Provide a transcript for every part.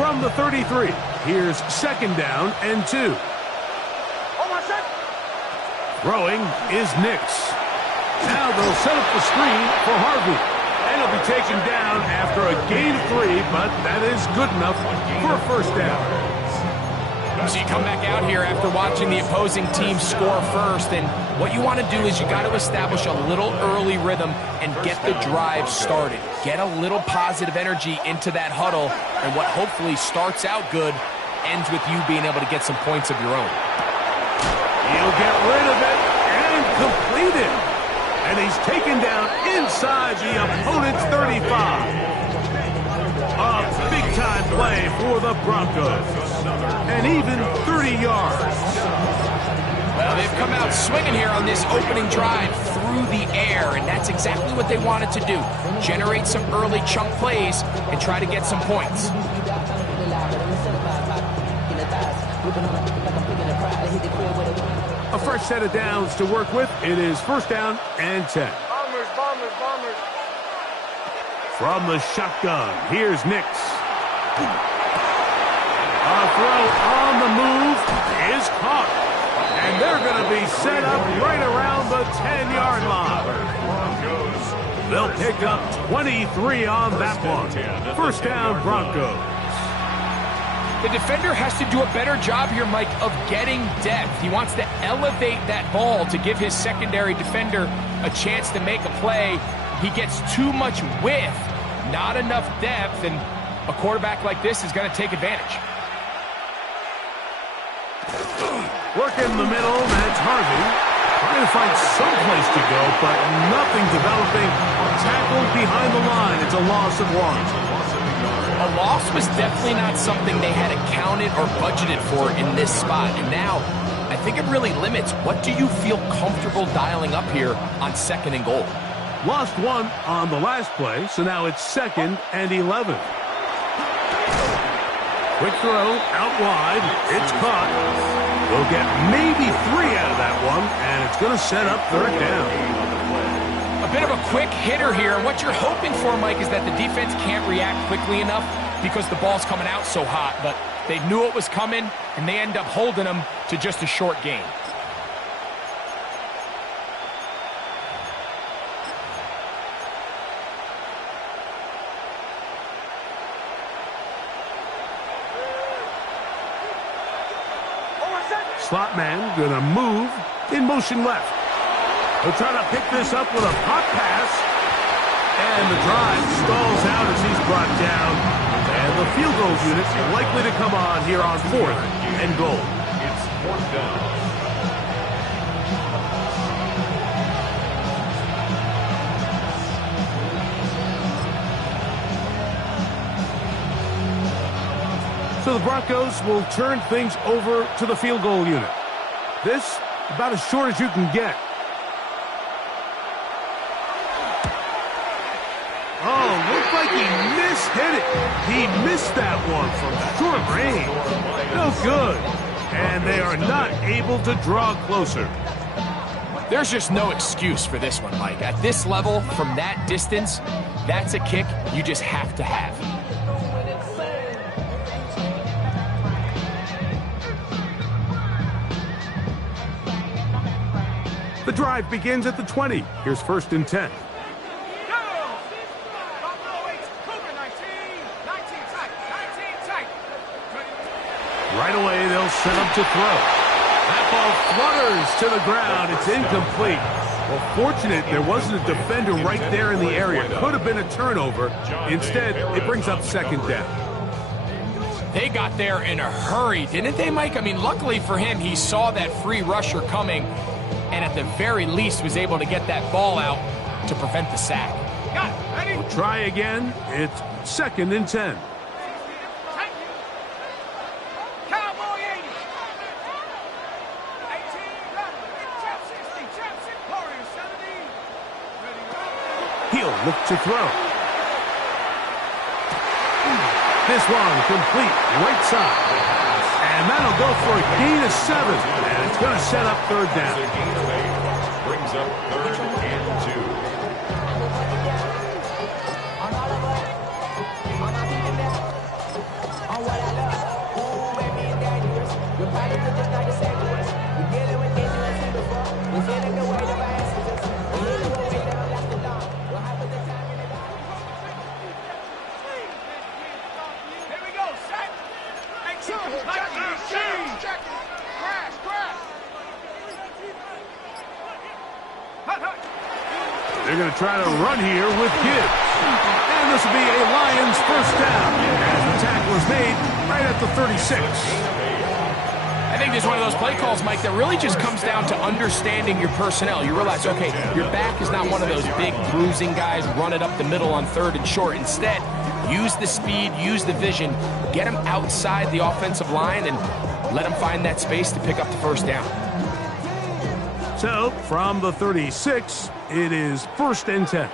from the 33. Here's second down and 2. Throwing is Nix. Now they'll set up the screen for Harvey. And he'll be taken down after a gain of 3, but that is good enough for a first down. So you come back out here after watching the opposing team score first, and what you want to do is you got to establish a little early rhythm and get the drive started. Get a little positive energy into that huddle, and what hopefully starts out good ends with you being able to get some points of your own. He'll get rid of it and complete it. And he's taken down inside the opponent's 35. A big-time play for the Broncos. And even 30 yards. Well, they've come out swinging here on this opening drive through the air, and that's exactly what they wanted to do. Generate some early chunk plays and try to get some points. A fresh set of downs to work with. It is first down and 10. Bombers. From the shotgun, here's Nix. A throw on the move is caught. And they're going to be set up right around the 10-yard line. They'll pick up 23 on that one. First down, Broncos. The defender has to do a better job here, Mike, of getting depth. He wants to elevate that ball to give his secondary defender a chance to make a play. He gets too much width, not enough depth, and a quarterback like this is going to take advantage. Work in the middle, that's Harvey. Trying to find some place to go, but nothing developing. Tackled behind the line. It's a loss of 1. A loss was definitely not something they had accounted or budgeted for in this spot. And now, I think it really limits what do you feel comfortable dialing up here on 2nd and goal. Lost 1 on the last play, so now it's 2nd and 11. Quick throw out wide. It's caught. We'll get maybe 3 out of that one, and it's going to set up third down. A bit of a quick hitter here, and what you're hoping for, Mike, is that the defense can't react quickly enough because the ball's coming out so hot, but they knew it was coming, and they end up holding them to just a short gain. Slot man gonna move in motion left. He'll try to pick this up with a pop pass. And the drive stalls out as he's brought down. And the field goal unit likely to come on here on 4th and goal. It's 4th down. So the Broncos will turn things over to the field goal unit. This, about as short as you can get. Oh, looked like he mishit it. He missed that one from short range. No good. And they are not able to draw closer. There's just no excuse for this one, Mike. At this level, from that distance, that's a kick you just have to have. The drive begins at the 20. Here's 1st and 10. Right away, they'll set up to throw. That ball flutters to the ground. It's incomplete. Well, fortunate there wasn't a defender right there in the area. Could have been a turnover. Instead, it brings up 2nd down. They got there in a hurry, didn't they, Mike? I mean, luckily for him, he saw that free rusher coming, and at the very least was able to get that ball out to prevent the sack. We'll try again. It's 2nd and 10. He'll look to throw. This one complete right side. And that'll go for a gain of 7. And it's going to set up 3rd down. Brings up 3rd and 2. They're going to try to run here with Gibbs. And this will be a Lions first down as the tackle is made right at the 36. I think this is one of those play calls, Mike, that really just comes down to understanding your personnel. You realize, okay, your back is not one of those big bruising guys, run it up the middle on 3rd and short. Instead, use the speed, use the vision, get them outside the offensive line, and let them find that space to pick up the first down. So, from the 36, it is 1st and 10.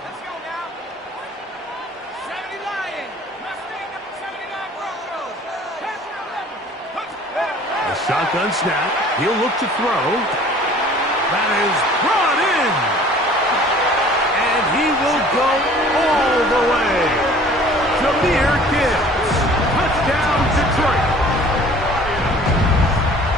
Shotgun snap. He'll look to throw. That is brought in. And he will go all the way. Jahmyr Gibbs. Touchdown, Detroit.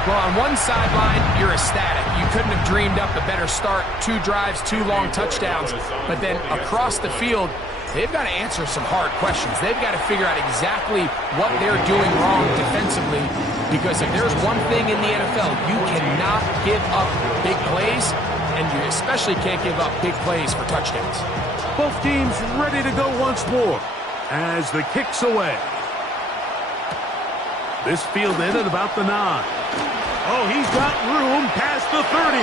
Well, on one sideline, you're ecstatic. You couldn't have dreamed up a better start. 2 drives, 2 long touchdowns. But then across the field, they've got to answer some hard questions. They've got to figure out exactly what they're doing wrong defensively, because if there's one thing in the NFL, you cannot give up big plays, and you especially can't give up big plays for touchdowns. Both teams ready to go once more as the kick's away. This fielded at about the 9. Oh, he's got room past the 30.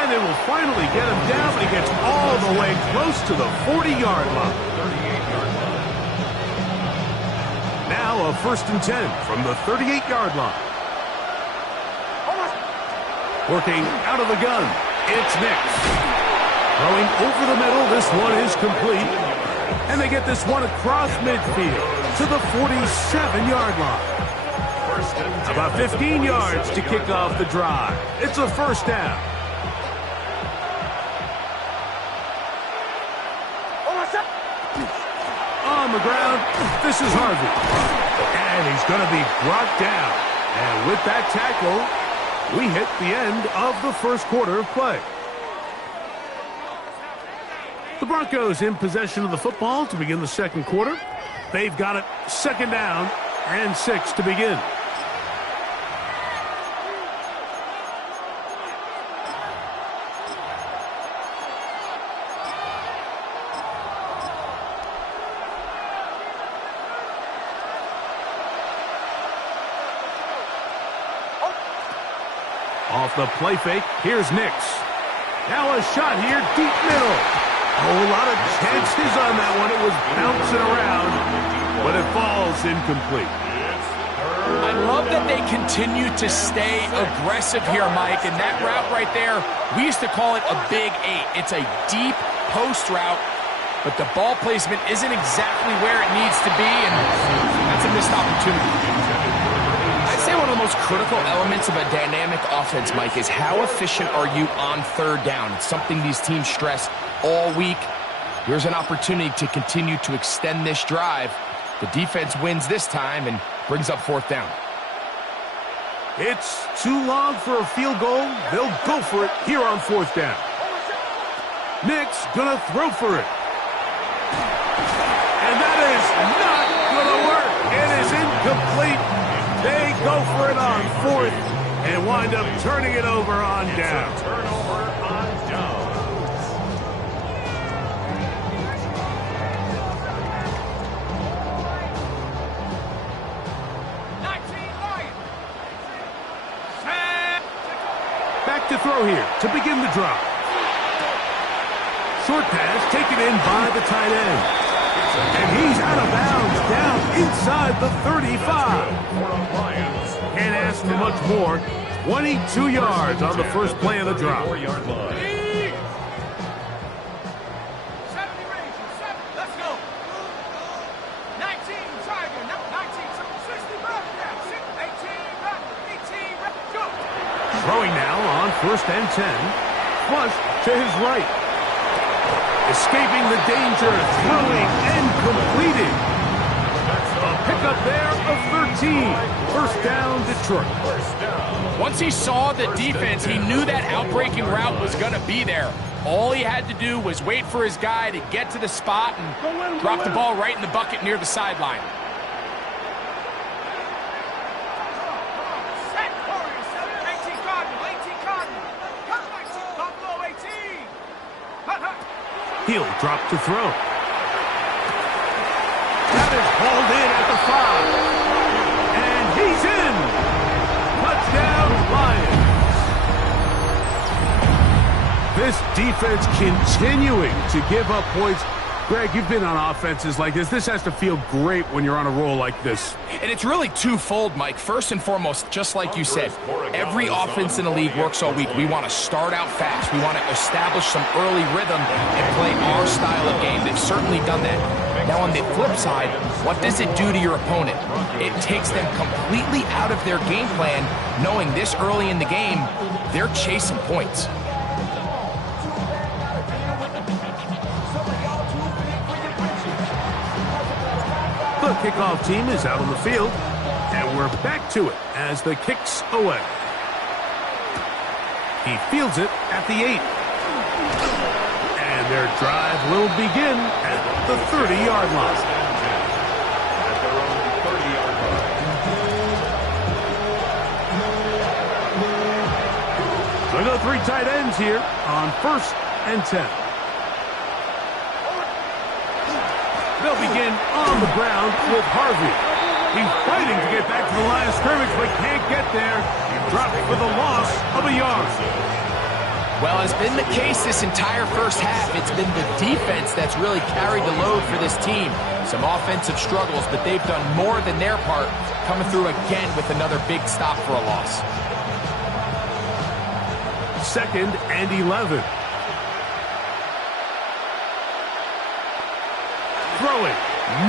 And they will finally get him down, but he gets all the way close to the 40-yard line. Now a 1st and 10 from the 38-yard line. Working out of the gun, it's Nix. Throwing over the middle, this one is complete. And they get this one across midfield to the 47-yard line. About 15 yards to kick off the drive. It's a 1st down. On the ground, this is Harvey. And he's going to be brought down. And with that tackle, we hit the end of the 1st quarter of play. The Broncos in possession of the football to begin the 2nd quarter. They've got it 2nd down and 6 to begin. Off the play fake, here's Nix. Now a shot here, deep middle. Oh, a lot of chances on that one. It was bouncing around, but it falls incomplete. I love that they continue to stay aggressive here, Mike, and that route right there, we used to call it a big 8. It's a deep post route, but the ball placement isn't exactly where it needs to be, and that's a missed opportunity. I'd say one of the most critical elements of a dynamic offense, Mike, is how efficient are you on 3rd down. It's something these teams stress all week. Here's an opportunity to continue to extend this drive. The defense wins this time and brings up 4th down. It's too long for a field goal. They'll go for it here on 4th down. Nix gonna throw for it. And that is not gonna work. It is incomplete. They go for it on 4th and wind up turning it over on down. Turnover on down. Back to throw here to begin the drive. Short pass taken in by the tight end. And he's out of bounds down inside the 35. Can't ask for much more. 22 yards on the first play of the drive. 4-yard line. Let's go. 19, Tiger. 19, 60, 18, go. Throwing now on 1st and 10. Flush to his right. Escaping the danger, throwing and completing. A pickup there of 13. 1st down, Detroit. Once he saw the defense, he knew that outbreaking route was going to be there. All he had to do was wait for his guy to get to the spot and drop the ball right in the bucket near the sideline. He'll drop to throw. That is hauled in at the 5. And he's in. Touchdown, Lions. This defense continuing to give up points. Greg, you've been on offenses like this. This has to feel great when you're on a roll like this. And it's really twofold, Mike. First and foremost, just like you said, every offense in the league works all week. We want to start out fast. We want to establish some early rhythm and play our style of game. They've certainly done that. Now, on the flip side, what does it do to your opponent? It takes them completely out of their game plan, knowing this early in the game, they're chasing points. The kickoff team is out on the field, and we're back to it as the kick's away. He fields it at the 8. And their drive will begin at the 30-yard line. At their own 30-yard line. So we go 3 tight ends here on 1st and 10. They'll begin on the ground with Harvey. He's fighting to get back to the line of scrimmage, but can't get there. Dropped for the loss of a yard. Well, as been the case this entire first half, it's been the defense that's really carried the load for this team. Some offensive struggles, but they've done more than their part, coming through again with another big stop for a loss. 2nd and 11. Throwing,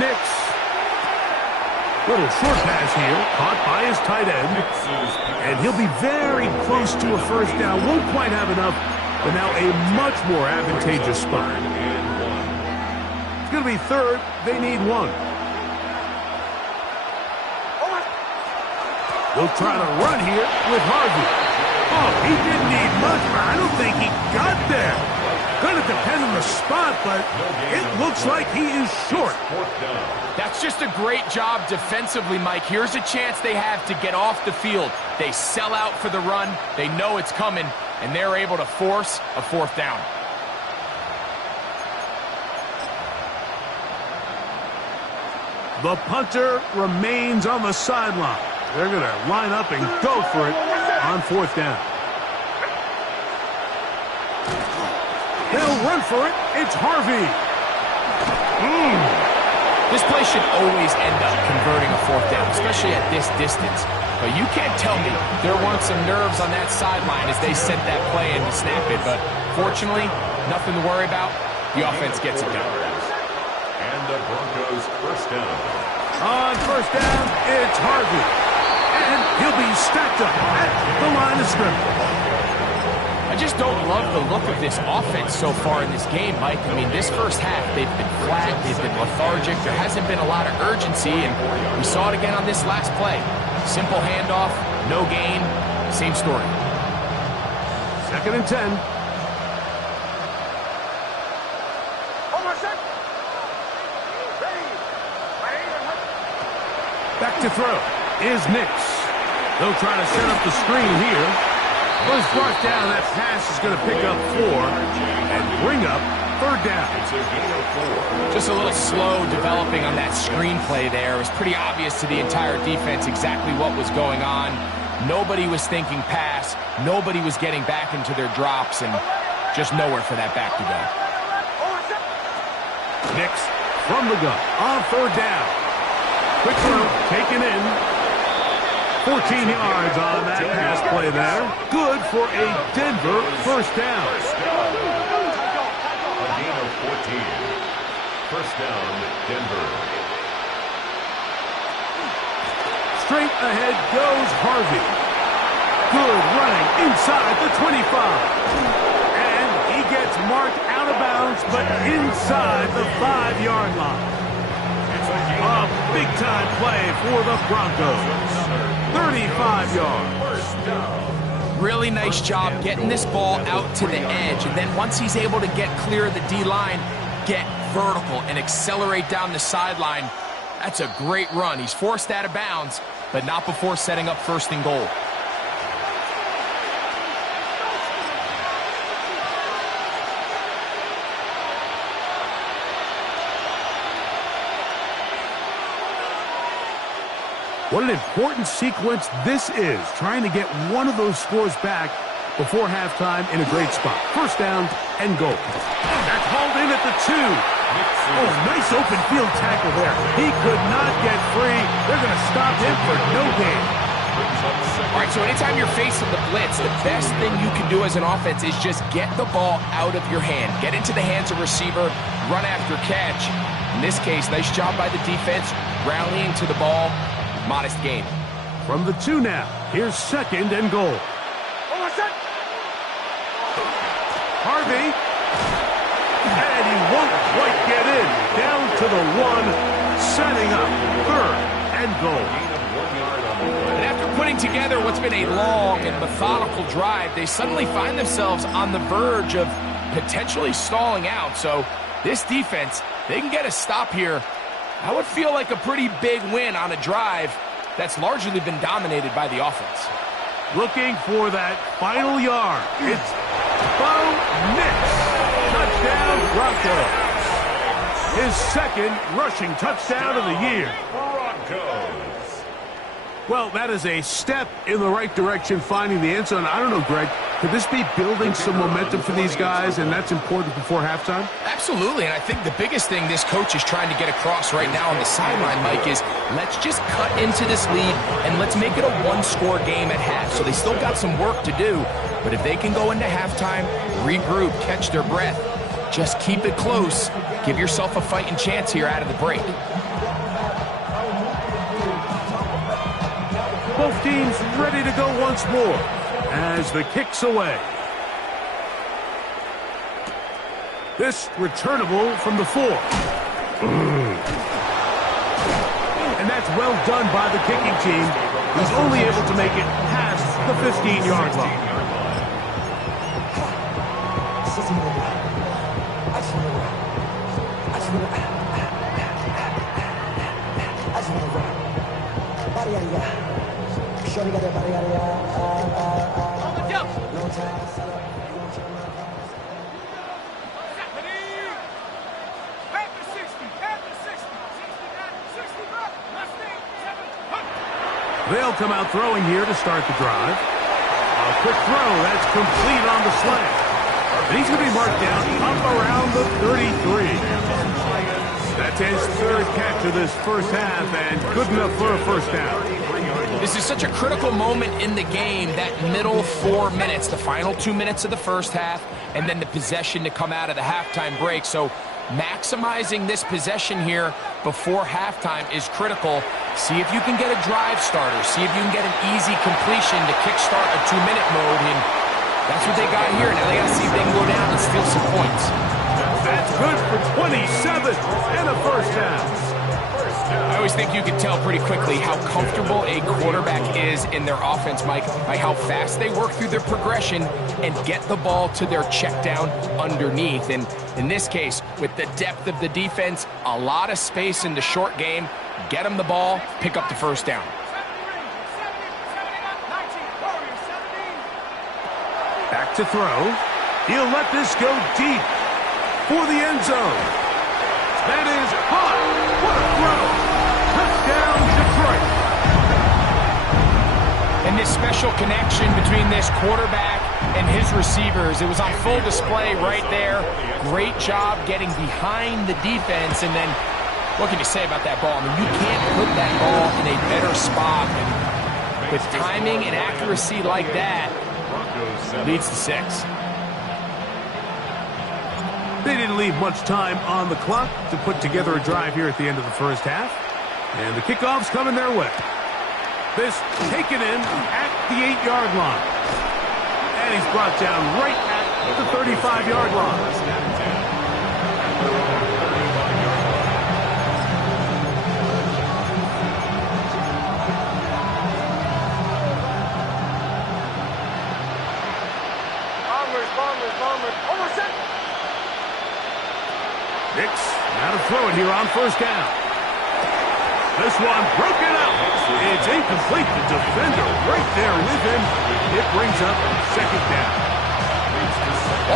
Nix. Little short pass here, caught by his tight end. And he'll be very close to a first down. Won't quite have enough, but now a much more advantageous spot. It's going to be 3rd. They need 1. They'll try to run here with Harvey. Oh, he didn't need much, but I don't think he got there. Going to depend on the spot, but it looks like he is short. That's just a great job defensively, Mike. Here's a chance they have to get off the field. They sell out for the run. They know it's coming, and they're able to force a 4th down. The punter remains on the sideline. They're going to line up and go for it on 4th down. They'll run for it. It's Harvey. This play should always end up converting a 4th down, especially at this distance. But you can't tell me there weren't some nerves on that sideline as they sent that play in to snap it. But fortunately, nothing to worry about. The offense gets it done. And the Broncos' 1st down. On 1st down, it's Harvey. And he'll be stacked up at the line of scrimmage. I just don't love the look of this offense so far in this game, Mike. I mean, this first half, they've been flat, they've been lethargic, there hasn't been a lot of urgency, and we saw it again on this last play. Simple handoff, no gain, same story. 2nd and 10. Back to throw is Nix. They'll try to set up the screen here. Was brought down. That pass is going to pick up 4 and bring up 3rd down. It's a gain of 4. Just a little slow developing on that screenplay there. It was pretty obvious to the entire defense exactly what was going on. Nobody was thinking pass. Nobody was getting back into their drops, and just nowhere for that back to go. Nix from the gun on 3rd down. Quick throw taken in. 14 yards on that pass play there. Good for a Denver 1st down. A gain of 14. 1st down, Denver. Straight ahead goes Harvey. Good running inside the 25. And he gets marked out of bounds, but inside the 5-yard line. A big-time play for the Broncos. 35 yards. Really nice job getting this ball out to the edge, and then once he's able to get clear of the D-line, get vertical and accelerate down the sideline. That's a great run. He's forced out of bounds, but not before setting up 1st and goal. What an important sequence this is, trying to get one of those scores back before halftime in a great spot. First down and goal. That's hauled in at the 2. Oh, nice open field tackle there. He could not get free. They're going to stop him for no gain. All right, so anytime you're facing the blitz, the best thing you can do as an offense is just get the ball out of your hand. Get into the hands of receiver, run after catch. In this case, nice job by the defense, rallying to the ball. Modest gain. From the 2 now, here's second and goal. Harvey. And he won't quite get in. Down to the 1, setting up third and goal. And after putting together what's been a long and methodical drive, they suddenly find themselves on the verge of potentially stalling out. So this defense, they can get a stop here. That would feel like a pretty big win on a drive that's largely been dominated by the offense. Looking for that final yard. It's Bo Nix. Touchdown, Broncos. His second rushing touchdown of the year. Broncos. Well, that is a step in the right direction, finding the end zone. I don't know, Greg, could this be building some momentum for these guys, and that's important before halftime? Absolutely, and I think the biggest thing this coach is trying to get across right now on the sideline, Mike, is let's just cut into this lead and let's make it a one-score game at half. So they still got some work to do, but if they can go into halftime, regroup, catch their breath, just keep it close, give yourself a fighting chance here out of the break. Both teams ready to go once more as the kick's away. This returnable from the 4. And that's well done by the kicking team. He's only able to make it past the 15-yard line. They'll come out throwing here to start the drive. A quick throw, that's complete on the slant. And he's going to be marked down up around the 33. That's his third catch of this first half, and good enough for a first down. This is such a critical moment in the game, that middle 4 minutes, the final 2 minutes of the first half, and then the possession to come out of the halftime break. So maximizing this possession here before halftime is critical. See if you can get a drive starter. See if you can get an easy completion to kickstart a 2-minute mode, and that's what they got here. Now they got to see if they can go down and steal some points. That's good for 27 and a first down. I always think you can tell pretty quickly how comfortable a quarterback is in their offense, Mike, by how fast they work through their progression and get the ball to their check down underneath. And in this case, with the depth of the defense, a lot of space in the short game, get them the ball, pick up the first down. Back to throw. He'll let this go deep for the end zone. That is hot. What a throw. Touchdown, Detroit. And this special connection between this quarterback and his receivers, it was on full display right there. Great job getting behind the defense. And then what can you say about that ball? I mean, you can't put that ball in a better spot. And with timing and accuracy like that, leads to 6. They didn't leave much time on the clock to put together a drive here at the end of the first half. And the kickoff's coming their way. This taken in at the 8-yard line. And he's brought down right at the 35-yard line. Nix, now to throw it here on first down. This one broken up. It's incomplete. The defender right there with him. It brings up second down.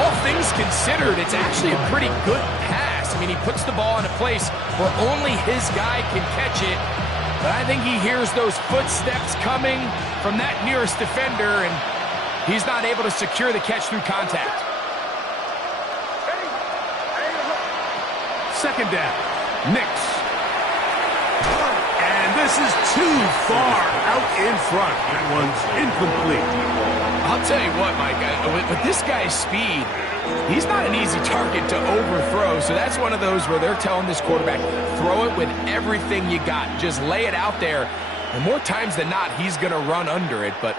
All things considered, it's actually a pretty good pass. I mean, he puts the ball in a place where only his guy can catch it. But I think he hears those footsteps coming from that nearest defender, and he's not able to secure the catch through contact. Second down. Knicks. And this is too far out in front. That one's incomplete. I'll tell you what, Mike, with this guy's speed, he's not an easy target to overthrow. So that's one of those where they're telling this quarterback, throw it with everything you got. Just lay it out there. And more times than not, he's going to run under it. But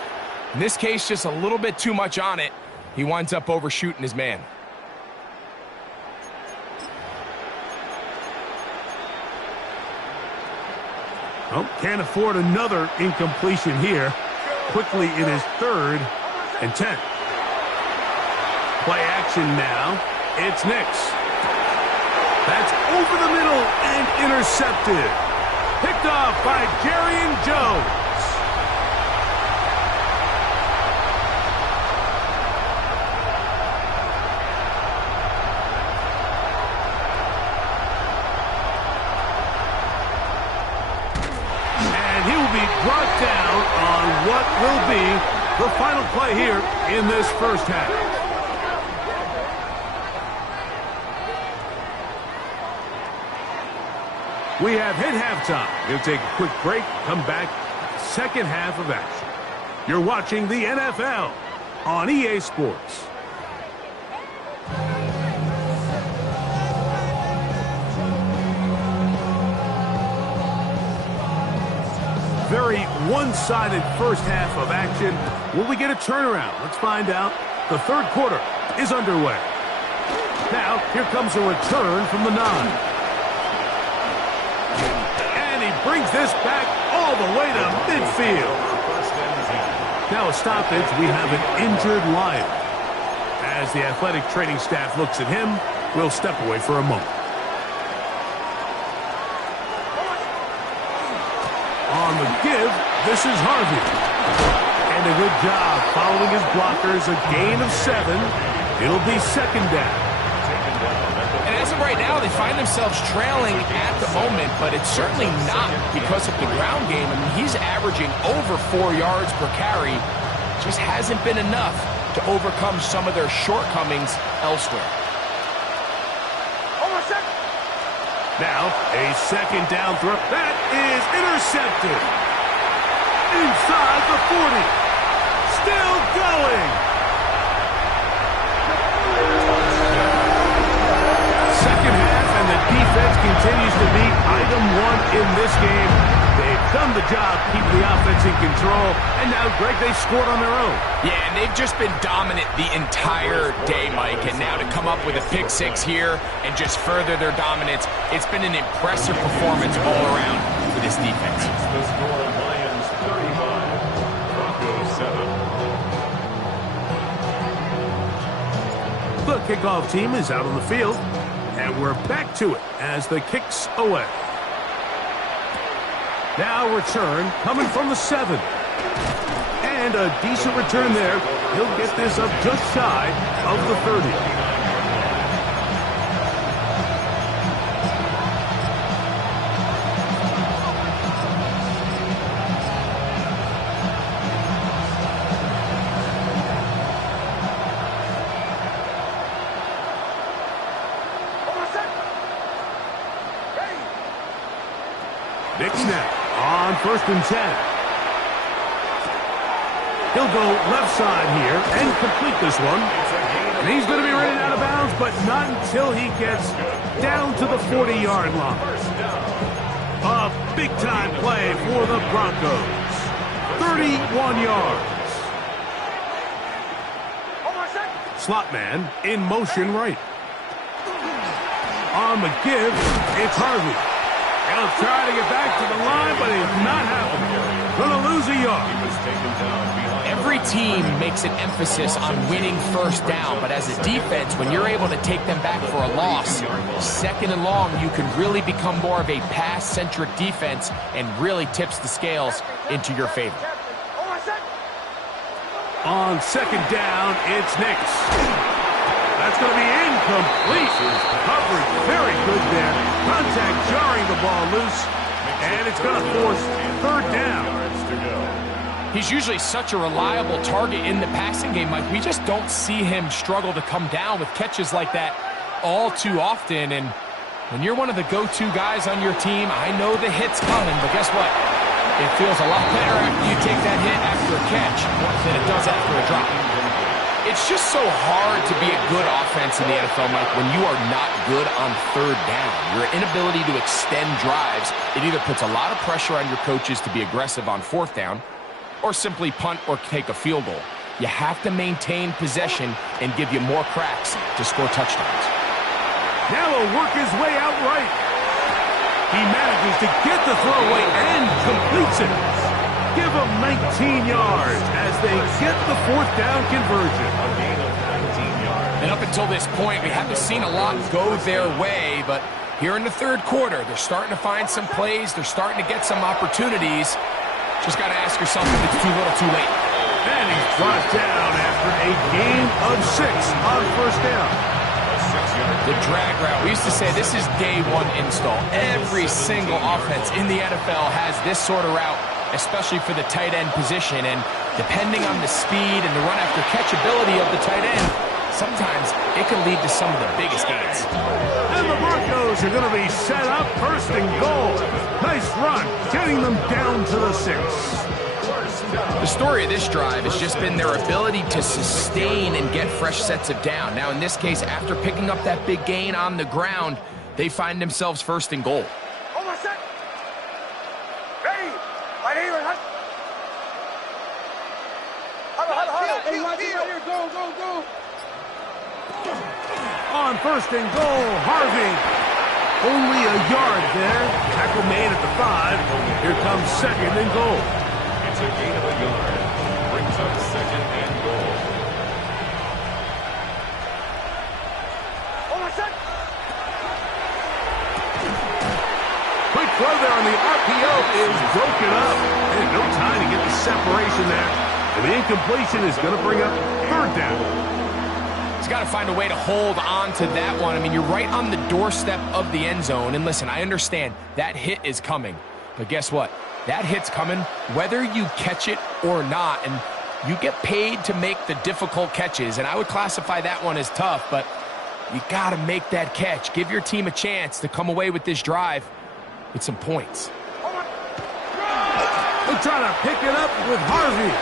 in this case, just a little bit too much on it. He winds up overshooting his man. Oh, can't afford another incompletion here. Quickly, it is 3rd and 10. Play action now. It's Knicks. That's over the middle and intercepted. Picked off by Jerry Jones. And he will be brought down on what will be the final play here in this first half. We have hit halftime. We'll take a quick break, come back, second half of action. You're watching the NFL on EA Sports. Very one-sided first half of action. Will we get a turnaround? Let's find out. The third quarter is underway. Now, here comes a return from the 9. Brings this back all the way to midfield. Now a stoppage, we have an injured Lion. As the athletic training staff looks at him, we'll step away for a moment. On the give, this is Harvey. And a good job following his blockers, a gain of 7. It'll be second down. And as of right now, they find themselves trailing at the moment, but it's certainly not because of the ground game. I mean, he's averaging over 4 yards per carry. Just hasn't been enough to overcome some of their shortcomings elsewhere. Now, a second down throw. That is intercepted. Inside the 40. Still going. Second half, and the defense continues to be item 1 in this game. They've done the job, keep the offense in control, and now, Greg, they scored on their own. Yeah, and they've just been dominant the entire day, Mike, and now to come up with a pick 6 here and just further their dominance, it's been an impressive performance all around for this defense. The score, Lions 35, Broncos 7. The kickoff team is out on the field. And we're back to it as the kick's away. Now return coming from the 7. And a decent return there. He'll get this up just shy of the 30. Knicks now on 1st and 10. He'll go left side here and complete this one. And he's going to be running out of bounds, but not until he gets down to the 40-yard line. A big-time play for the Broncos. 31 yards. Slot man in motion right. On the give, it's Harvey. He'll try to get back to the line, but it's not happening. Going to lose a yard. Every team makes an emphasis on winning first down, but as a defense, when you're able to take them back for a loss, second and long, you can really become more of a pass-centric defense and really tips the scales into your favor. On second down, it's Knicks. That's going to be incomplete. Coverage very good there. Contact jarring the ball loose. And it's going to force third down. He's usually such a reliable target in the passing game, Mike. We just don't see him struggle to come down with catches like that all too often. And when you're one of the go-to guys on your team, I know the hit's coming, but guess what? It feels a lot better after you take that hit after a catch than it does after a drop. It's just so hard to be a good offense in the NFL, Mike, when you are not good on third down. Your inability to extend drives, it either puts a lot of pressure on your coaches to be aggressive on fourth down or simply punt or take a field goal. You have to maintain possession and give you more cracks to score touchdowns. Now he'll work his way out right. He manages to get the throwaway and completes it. Give him 19 yards as they get the fourth down conversion. And up until this point, we haven't seen a lot go their way, but here in the third quarter, they're starting to find some plays. They're starting to get some opportunities. Just got to ask yourself if it's too little, too late. And he's brought down after a gain of 6 on first down. The drag route. We used to say this is day one install. Every single offense in the NFL has this sort of route, especially for the tight end position. And depending on the speed and the run after catch ability of the tight end, sometimes it can lead to some of the biggest gains. And the Broncos are going to be set up first and goal. Nice run, getting them down to the 6. The story of this drive has just been their ability to sustain and get fresh sets of down. Now, in this case, after picking up that big gain on the ground, they find themselves first and goal. Almost set. Ready. Right here. Right here. Go. On first and goal, Harvey. Only a yard there. Tackle made at the 5. Here comes second and goal. It's a gain of a yard. Brings up second and goal. Almost set. Quick throw there on the RPO is broken up. And no time to get the separation there. And the incompletion is going to bring up third down. He's got to find a way to hold on to that one. I mean, you're right on the doorstep of the end zone. And listen, I understand that hit is coming. But guess what? That hit's coming whether you catch it or not. And you get paid to make the difficult catches. And I would classify that one as tough. But you got to make that catch. Give your team a chance to come away with this drive with some points. They're trying to pick it up with Harvey.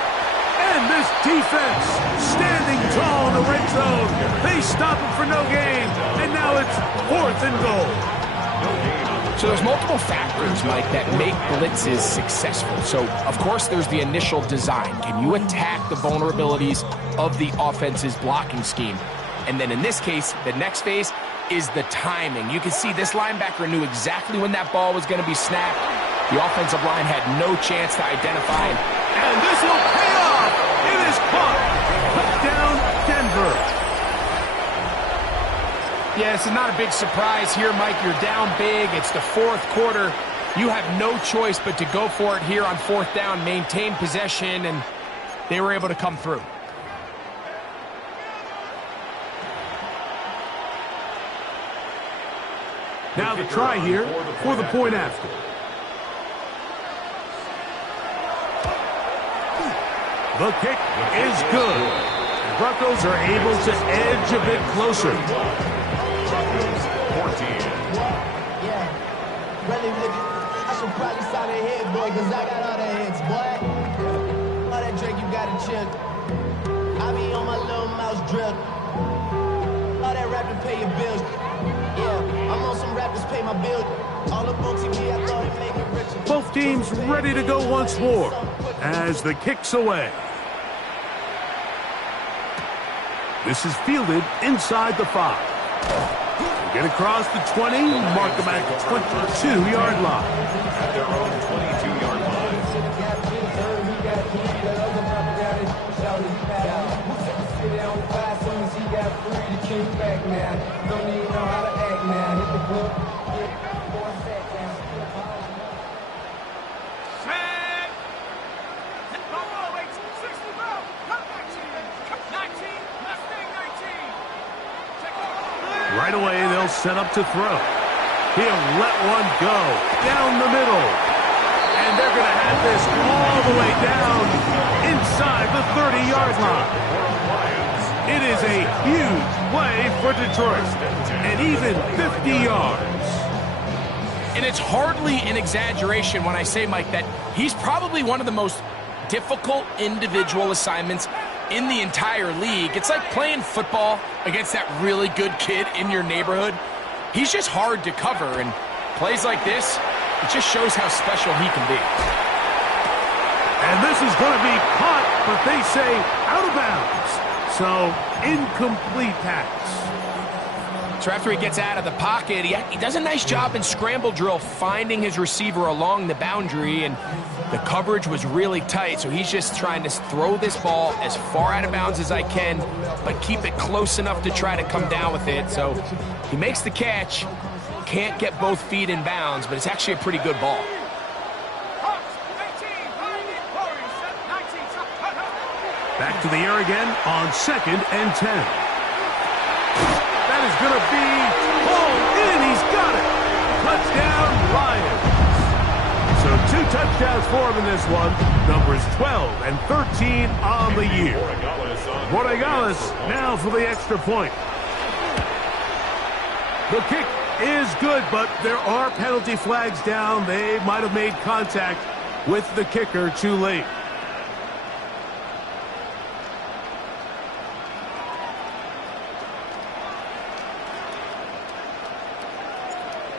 And this defense standing tall in the red zone. They stop him for no gain. And now it's fourth and goal. So there's multiple factors, Mike, that make blitzes successful. So, of course, there's the initial design. Can you attack the vulnerabilities of the offense's blocking scheme? And then in this case, the next phase is the timing. You can see this linebacker knew exactly when that ball was going to be snapped. The offensive line had no chance to identify him. And this will pay off. It is caught. Touchdown, Denver. Yeah, this is not a big surprise here, Mike. You're down big. It's the fourth quarter. You have no choice but to go for it here on fourth down, maintain possession, and they were able to come through. Now the try here for the point after. The kick is good. The Broncos are able to edge a bit closer. Broncos 14. Yeah, really, nigga. I should probably sign a head, boy, because I got all the hits, boy. All that drink, you got to chill. I be on my little mouse drill. All that rap to pay your bills. Yeah, I'm on some rappers pay my bills. All up on TV, I thought it made me richer. Both teams ready to go once more as the kick's away. This is fielded inside the 5. Get across the 20, mark them at the 22-yard line. At their own 22-yard line. Set. Ball waits. 60 ball. Cut back to you. 19. Mustang 19. Take Right away, they'll set up to throw. He'll let one go down the middle. this all the way down inside the 30-yard line. It is a huge play for Detroit, and even 50 yards. And it's hardly an exaggeration when I say, Mike, that he's probably one of the most difficult individual assignments in the entire league. It's like playing football against that really good kid in your neighborhood. He's just hard to cover, and plays like this, it just shows how special he can be. And this is going to be caught, but they say out of bounds. So, incomplete pass. So after he gets out of the pocket, he does a nice job in scramble drill finding his receiver along the boundary, and the coverage was really tight, so he's just trying to throw this ball as far out of bounds as I can, but keep it close enough to try to come down with it. So he makes the catch, can't get both feet in bounds, but it's actually a pretty good ball. Back to the air again on 2nd and 10. That is going to be pulled in. He's got it. Touchdown, Lions. So 2 touchdowns for him in this one. Numbers 12 and 13 on the year. Borregales now for the extra point. The kick is good, but there are penalty flags down. They might have made contact with the kicker too late.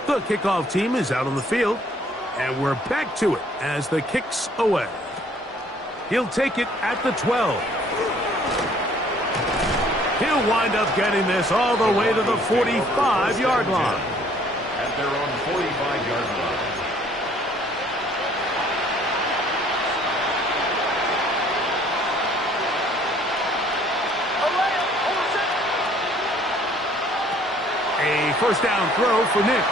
The kickoff team is out on the field, and we're back to it as the kick's away. He'll take it at the 12. He'll wind up getting this all the way to the 45-yard line. At their own 45-yard line. A first down throw for Nix.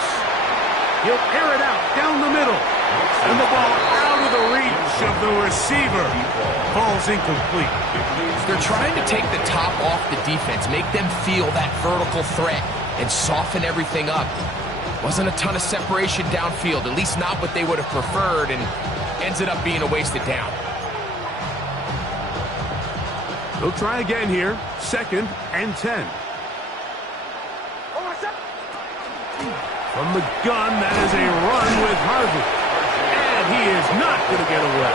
He'll air it out down the middle. And the ball out of the reach of the receiver. Ball's incomplete. They're trying to take the top off the defense, make them feel that vertical threat, and soften everything up. Wasn't a ton of separation downfield, at least not what they would have preferred, and ends it up being a wasted down. They'll try again here. 2nd and 10. From the gun, that is a run with Harvey. And he is not going to get away.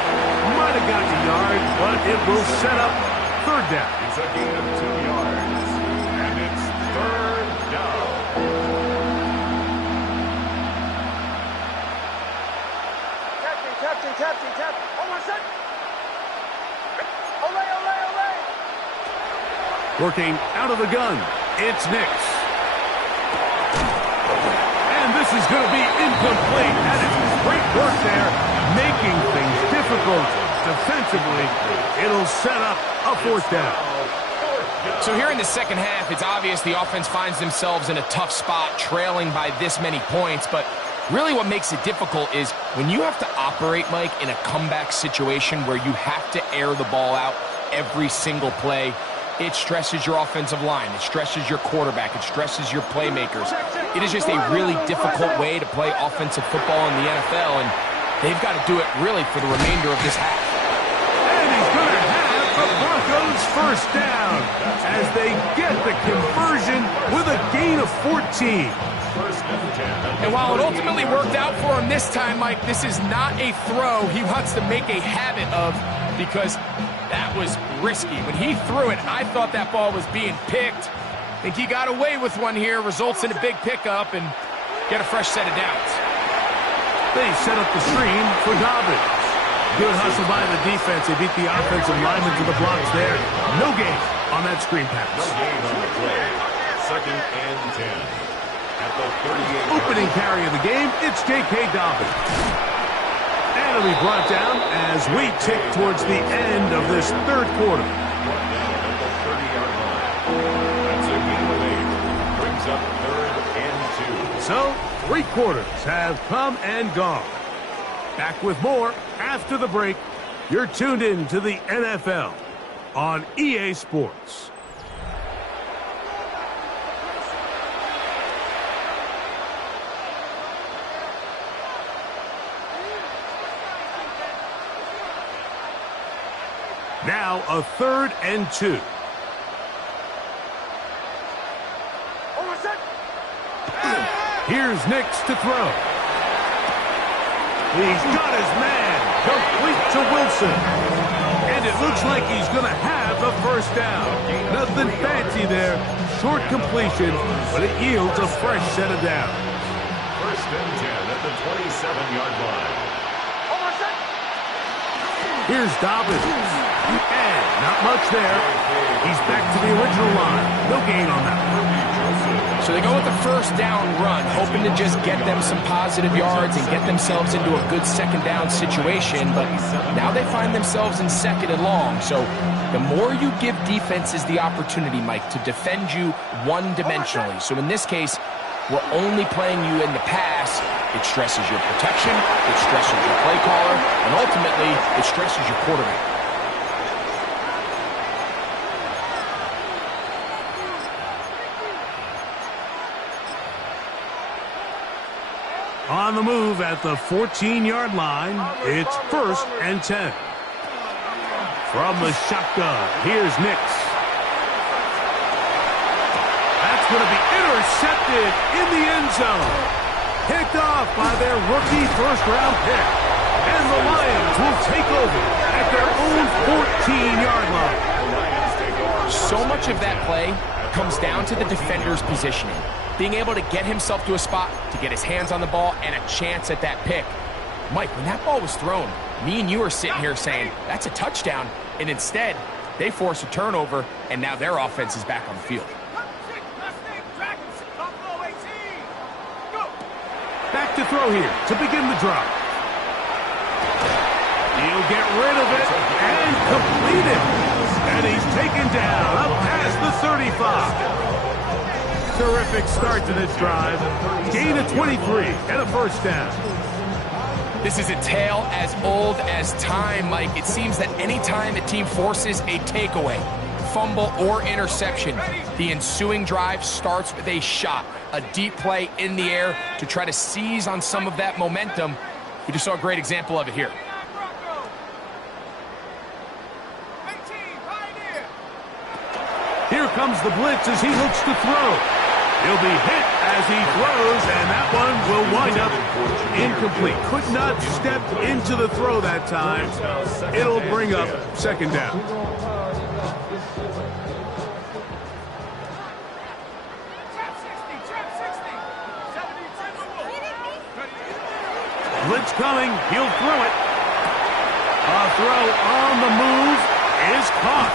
Might have gotten a yard, but it will set up 3rd down. It's a gain of 2 yards. And it's 3rd down. Captain. Almost set. Ole. Working out of the gun, it's Nix. This is going to be incomplete. That is great work there, making things difficult defensively. It'll set up a 4th down. So here in the second half, it's obvious the offense finds themselves in a tough spot, trailing by this many points. But really what makes it difficult is when you have to operate, Mike, in a comeback situation where you have to air the ball out every single play. It stresses your offensive line. It stresses your quarterback. It stresses your playmakers. It is just a really difficult way to play offensive football in the NFL, and they've got to do it really for the remainder of this half. And he's going to have the Broncos first down as they get the conversion with a gain of 14. And while it ultimately worked out for him this time, Mike, this is not a throw he wants to make a habit of because that was risky. When he threw it, I thought that ball was being picked. I think he got away with one here, results in a big pickup, and get a fresh set of downs. They set up the screen for Dobbins. Good hustle by the defense. They beat the offensive lineman to the blocks there. No gain on that screen pass. No gain on the play. 2nd and 10. At the 38. Opening carry of the game, it's J.K. Dobbins. And it'll be brought down as we tick towards the end of this 3rd quarter. Brought down at the 30-yard line. That's a gain of 8. Brings up 3rd and 2. So, 3 quarters have come and gone. Back with more after the break. You're tuned in to the NFL on EA Sports. Now a 3rd and 2. Here's Nix to throw. He's got his man. Complete to Wilson. And it looks like he's going to have the first down. Nothing fancy there. Short completion, but it yields a fresh set of downs. 1st and 10 at the 27-yard line. Here's Dobbins. And not much there. He's back to the original line. No gain on that one. So they go with the 1st down run, hoping to just get them some positive yards and get themselves into a good 2nd down situation, but now they find themselves in 2nd and long. So the more you give defenses the opportunity, Mike, to defend you one-dimensionally. So in this case, we're only playing you in the pass. It stresses your protection, it stresses your play caller, and ultimately, it stresses your quarterback. On the move at the 14-yard line, it's 1st and 10. From the shotgun, here's Nix. That's going to be intercepted in the end zone. Picked off by their rookie 1st-round pick. And the Lions will take over at their own 14-yard line. So much of that play comes down to the defender's positioning. Being able to get himself to a spot, to get his hands on the ball, and a chance at that pick. Mike, when that ball was thrown, me and you are sitting here saying, that's a touchdown. And instead, they force a turnover, and now their offense is back on the field. Back to throw here to begin the drive. He'll get rid of it and complete it. And he's taken down up past the 35. Terrific start to this drive. Gain of 23 and a 1st down. This is a tale as old as time, Mike. It seems that any time a team forces a takeaway, fumble, or interception, the ensuing drive starts with a shot, a deep play in the air to try to seize on some of that momentum. We just saw a great example of it here. Here comes the blitz as he looks to throw. He'll be hit as he throws, and that one will wind up incomplete. Could not step into the throw that time. It'll bring up 2nd down. Blitz coming. He'll throw it. A throw on the move is caught.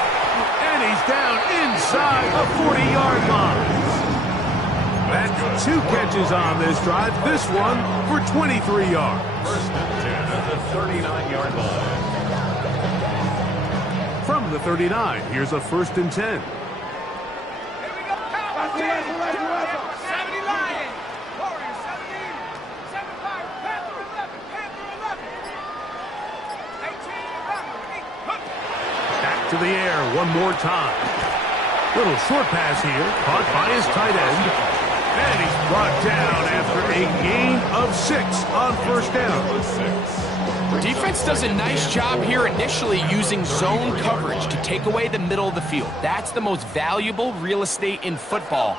And he's down inside the 40-yard line. That's 2 catches on this drive. This one for 23 yards. 1st and 10 at the 39-yard line. From the 39, here's a 1st and 10. Back to the air one more time. Little short pass here, caught by his tight end. And he's brought down after a gain of 6 on 1st down. Defense does a nice job here initially using zone coverage to take away the middle of the field. That's the most valuable real estate in football.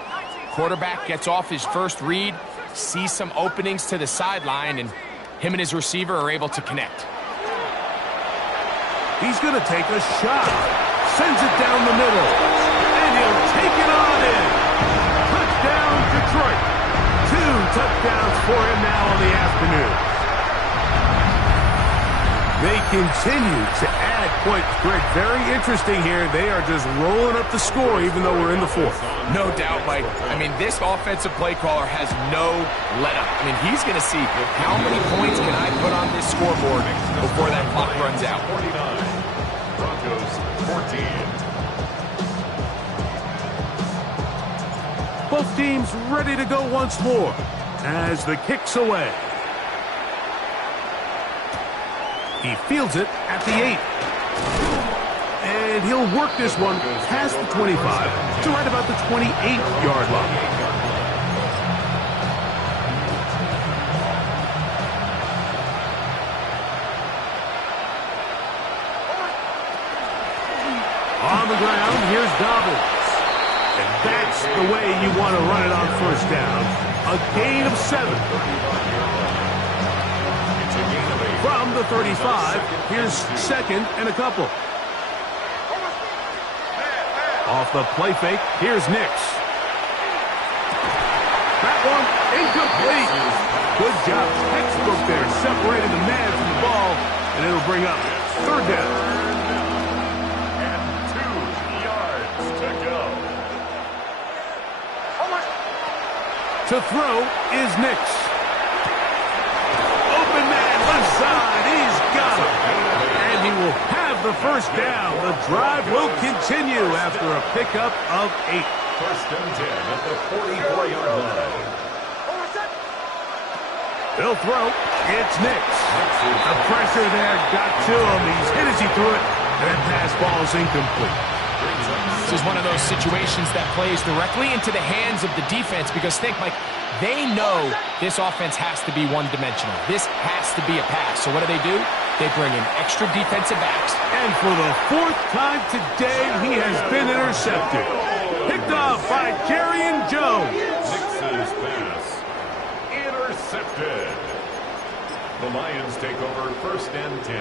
Quarterback gets off his first read, sees some openings to the sideline, and him and his receiver are able to connect. He's going to take a shot. Sends it down the middle. And he'll take it on in. Touchdown, Detroit. 2 touchdowns for him now on the afternoon. They continue to add points. Greg, very interesting here. They are just rolling up the score even though we're in the 4th. No doubt, Mike. I mean, this offensive play caller has no let-up. I mean, he's going to see how many points can I put on this scoreboard before that clock runs out. 49. Broncos 14. Both teams ready to go once more as the kick's away. He fields it at the 8. And he'll work this one past the 25 to right about the 28-yard line. On the ground, here's Dobbins. And that's the way you want to run it on first down. A gain of 7. From the 35, here's second and a couple. Off the play fake, here's Nix. That one incomplete. Good job. Textbook there, separating the man from the ball, and it'll bring up third down. And 2 yards to go. To throw is Nix. Open man, left side, he's got it. And he will have the first down. The drive will continue after a pickup of 8. First and 10 at the 44-yard line. He'll throw. It's Nix. The pressure there got to him. He's hit as he threw it. And that pass ball is incomplete. This is one of those situations that plays directly into the hands of the defense because think, Mike, they know this offense has to be one-dimensional. This has to be a pass. So what do? They bring in extra defensive backs. And for the 4th time today, he has been intercepted. Picked off by Jerry Jones. Nix's pass intercepted. The Lions take over first and 10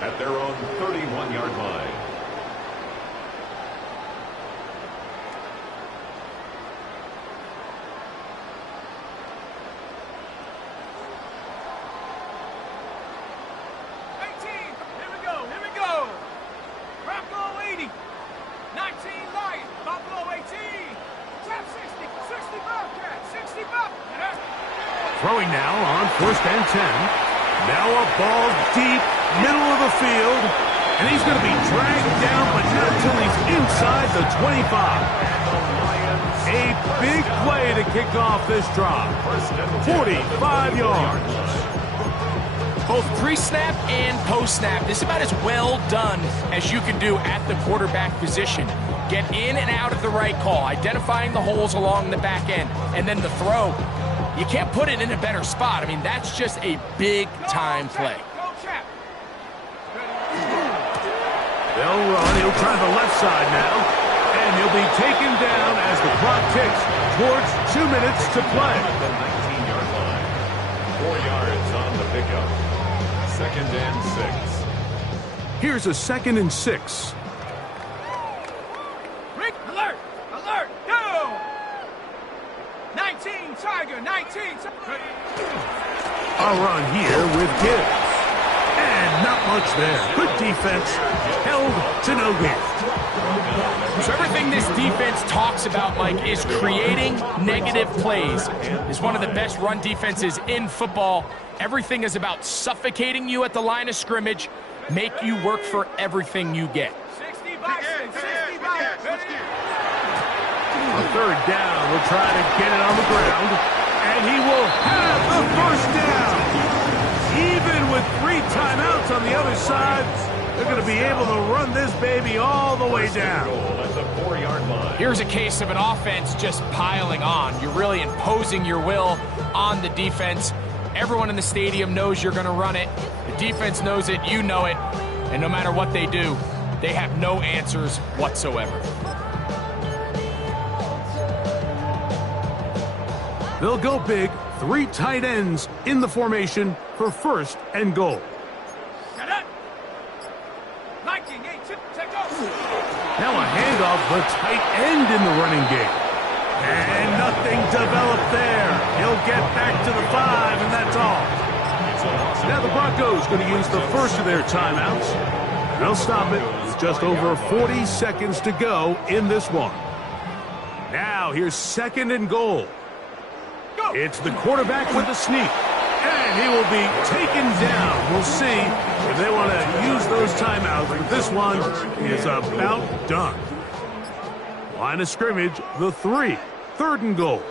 at their own 31-yard line. Throwing now on first and 10. Now a ball deep, middle of the field. And he's going to be dragged down, but not until he's inside the 25. A big play to kick off this drive. 45 yards. Both pre-snap and post-snap, this is about as well done as you can do at the quarterback position. Get in and out of the right call, identifying the holes along the back end, and then the throw. You can't put it in a better spot. I mean, that's just a big-time play. They'll run. He'll try the left side now. And he'll be taken down as the clock ticks towards 2 minutes to play. At the 19-yard line. 4 yards on the pickup. Second and 6. Here's a 2nd and 6. Rick, alert! Alert! Go! 19, Tiger, 19. A run here with Gibbs. And not much there. Good defense. Held to no gain. So everything this defense talks about, Mike, is creating negative plays. It's one of the best run defenses in football. Everything is about suffocating you at the line of scrimmage, make you work for everything you get. 60 Bison, 60 Bison. A third down. We'll try to get it on the ground. And he will have the first down. Even with 3 timeouts on the other side, they're going to be able to run this baby all the way down. At the 4-yard line. Here's a case of an offense just piling on. You're really imposing your will on the defense. Everyone in the stadium knows you're going to run it. The defense knows it, you know it. And no matter what they do, they have no answers whatsoever. They'll go big. 3 tight ends in the formation for first and goal. Now a handoff, the tight end in the running game. And nothing developed there. He'll get back to the 5, and that's all. Now the Broncos going to use the first of their timeouts. They'll stop it with just over 40 seconds to go in this one. Now here's 2nd and goal. It's the quarterback with the sneak. And he will be taken down. We'll see if they want to use those timeouts. But this one is about done. Line of scrimmage, the 3. 3rd and goal.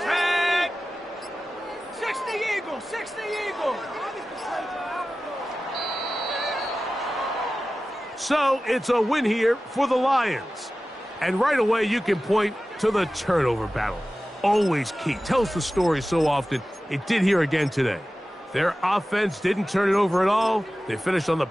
Set. 60 Eagles, 60 Eagles. So it's a win here for the Lions. And right away you can point to the turnover battle. Always key. Tells the story so often. It did here again today. Their offense didn't turn it over at all. They finished on the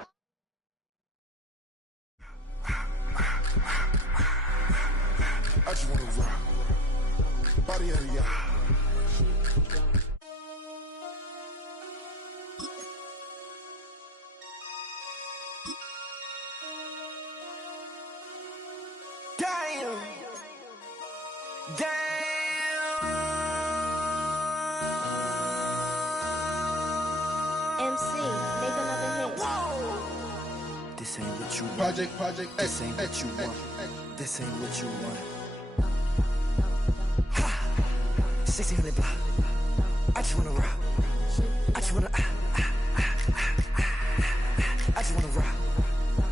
Damn. MC, make another hit. This ain't what you want. Project This ain't what you want. This ain't what you want. 1600 block. I just wanna rock. I just wanna